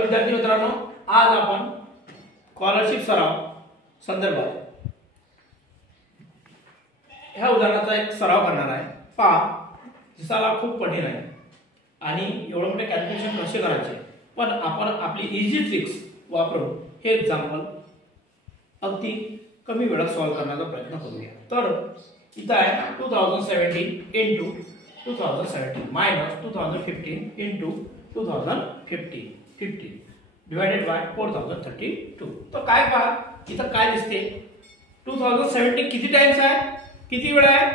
विद्यार्थी मित्रांनो, आज आपण स्कॉलरशिप सराव संदर्भात ह्या उदाहरणाचा एक सराव करणार आहे। पहा, दिसायला खूप कठीण आहे आणि एवढे मोठे कॅल्क्युलेशन कसे करायचे, पण आपण आपली इझी ट्रिक्स वापरून हे एक्झाम्पल अगदी कमी वेळात सॉल्व करण्याचा प्रयत्न करूया। तर इथं आहे 2017 into 2017 minus 2015 into 2015 divided by 4032। तर काय पहा, इथं काय दिसते, 2017 किती टाइम्स आहे, किती वेळा आहे,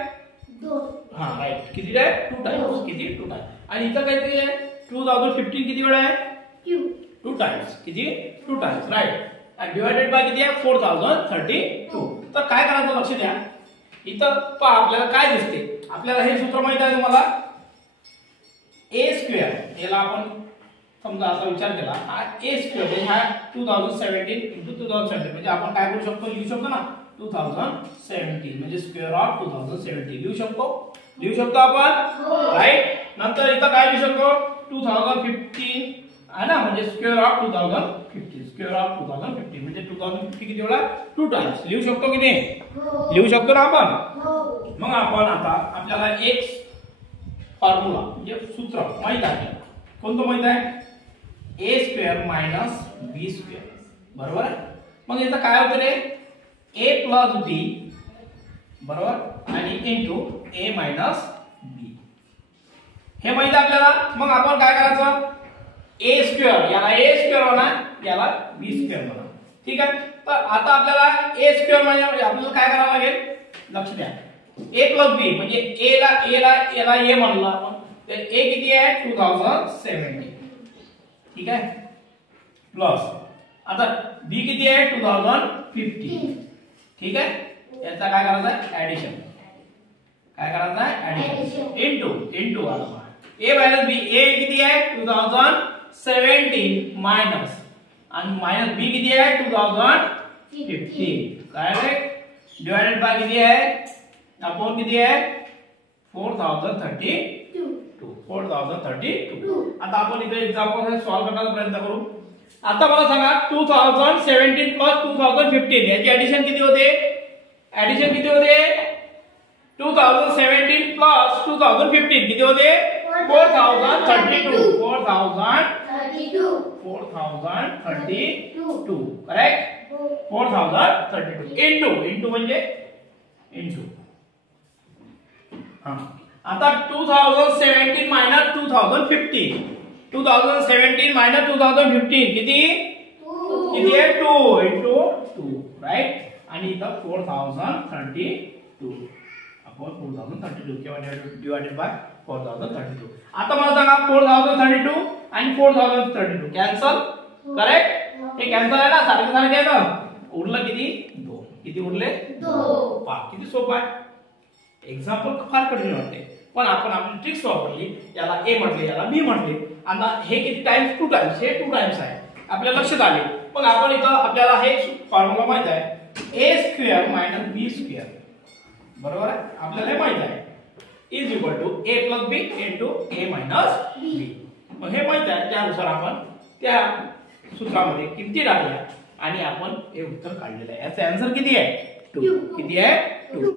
2। हां राईट, किती आहे, 2 टाइम्स, किती 2 टाइम्स। आणि इथं काय आहे, 2015 किती वेळा आहे, 2 टाइम्स, किती 2 टाइम्स, राईट। आणि डिवाइडेड बाय किती आहे, 4032। तर काय करायचं, लक्ष द्या, इथं पहा आपल्याला काय दिसते, आपल्याला हे सूत्र माहित आहे तुम्हाला, a स्क्वेअर, याला आपण समजा असा विचार केला, हा a स्क्वेअर म्हणजे हा 2017 into 2017 म्हणजे आपण काय करू शकतो, लिहू शकतो ना, 2017 म्हणजे स्क्वेअर ऑफ 2017 लिहू शकतो आपण, राईट। नंतर इथं काय लिहू शकतो, 2015 आहे ना, म्हणजे स्क्वेअर ऑफ 2015, स्क्वेअर ऑफ 2015 म्हणजे 2015 किती वेळा, 2 टाइम्स लिहू शकतो की नाही, लिहू शकतो ना आपण। मग आपण आता आपल्याला एक फॉर्म्युला म्हणजे सूत्र माहित आहे, कोणतं माहित आहे, a square minus b square, बरोबर आहे। मग याचं काय होतं रे, a प्लस b, बरोबर, आणि इंटू a मायनस b, हे माहित आहे आपल्याला। मग आपण काय करायचं, a स्क्वेअर, याला a स्क्वेअर म्हणा, याला b स्क्वेअर म्हणा, ठीक आहे। तर आता आपल्याला a स्क्वेअर म्हणजे आपल्याला काय करावं लागेल, लक्ष द्या, a प्लस b म्हणजे याला a म्हणलं आपण, तर a किती आहे, 2017, ठीक आहे, प्लस आता b किती आहे, 2015, ठीक आहे। याचा काय करायचं आहे, ऍडिशन, काय करायचं आहे, ऍडिशन, इनटू आला a मायनस b, a किती आहे, 2017 मायनस, आणि मायनस b किती आहे, 2015, काय आहे, डिवाइडेड बाय किती आहे, अपॉन किती आहे, 4032। आता आपण इथे एक्झाम्पल सॉल्व करण्याचा प्रयत्न करू। आता मला सांगा, 2017 प्लस 2015 याची ऍडिशन किती होते, 2017 प्लस 2015 किती होते, 4032, करेक्ट, 4032 इंटू म्हणजे इंटू, हां। आता 2017 मायनस 2015, 2017 मायनस 2015 किती आहे, 2 इंटू 2, राईट। आणि इथं 4032 अपॉन 4032 किंवा डिवाइडेड बाय 4032। आता मला सांगा, 4032 आणि 4032 कॅन्सल, करेक्ट, हे कॅन्सल आहे ना, सारखे आहे ना, उरलं किती, 2, किती उरले, 2। पहा किती सोपं आहे, एक्झाम्पल फार कठीण वाटते, पण आपण आपली ट्रिक्स वापरली, याला a म्हटले, याला b म्हटले, आता हे किती टाइम्स, 2 टाइम्स, हे 2 टाइम्स आहे, आपल्या लक्षात आले। पण आपण इथं आपल्याला हे फॉर्म्युला माहित आहे, a square minus b square, बरोबर आहे, आपल्याला हे माहित आहे, is equal to a plus b into a minus b। मग हे माहित आहे, त्यानुसार आपण त्या सूत्रामध्ये किमती टाकल्या आणि आपण हे उत्तर काढलेलं आहे। याचा आन्सर किती आहे, 2, किती आहे, 2।